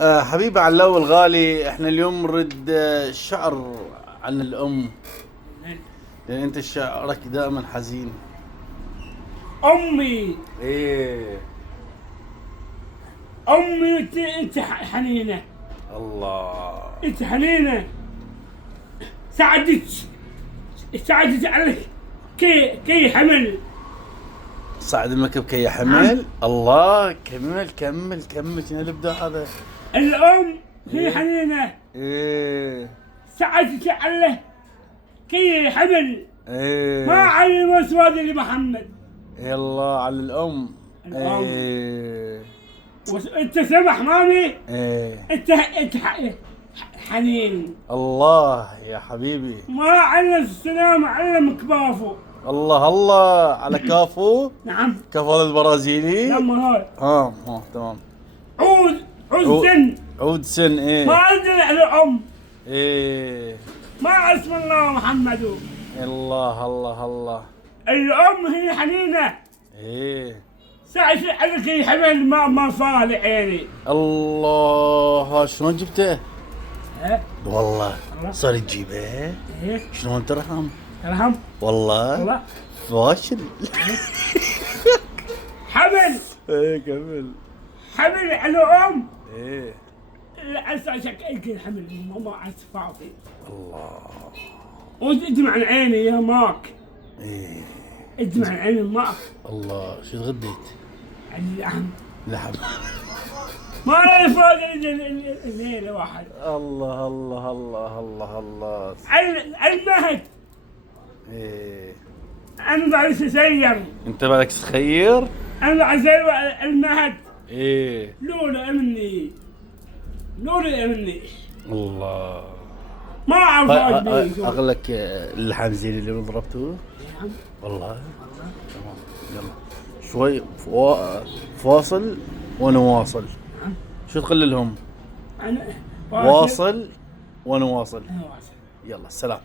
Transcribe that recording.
حبيبي علاو الغالي، احنا اليوم نريد شعر عن الام، لان انت شعرك دائما حزين. امي ايه. امي انت حنينه. الله. انت حنينه. ساعدت عليك كي حمل. صعد المكب كي يحمل. الله، كمل كمل كمل، شنو الابداع هذا؟ الام هي إيه. حنينه. ايه. ساعدت عليه كي حمل. ايه. ما علم اسود لمحمد. يلا على الام. الأم. ايه. انت سمح مامي. ايه. انت حنين. الله يا حبيبي. ما علم السلام علم كبافه. الله الله على كافو. نعم. كافو هذا البرازيلي. لما هاي تمام. عود سن. عود سن. ايه. ما عندنا الام. ايه. ما اسم الله محمد. الله الله الله. الام هي حنينه. ايه. ساعة عليك يحمل ما صالح عيني. الله، شلون جبته؟ ها؟ والله الله. صار تجيبه. ايه. شلون ترحم؟ ترحم. والله والله. فاشل. حمل. ايه كمل. حمل على ام. ايه. لا اساسك يمكن حمل ما فاضي. الله. ودمع عيني يا ماك. ايه. ادمع عيني ماك. الله، شو تغديت؟ اللحم. لحم. ما له فاضي الليله واحد. الله الله الله الله الله. المهد. ايه. انا بعد سير. انت بالك تخير؟ انا بعد المهد. ايه. لولا مني. الله. ما اعرف ايش اغلق اللحم زين اللي ضربته. نعم. والله. تمام. يلا شوي فاصل وانا واصل. نعم. شو تقول لهم؟ انا واصل وانا واصل. أنا واصل. يلا سلام.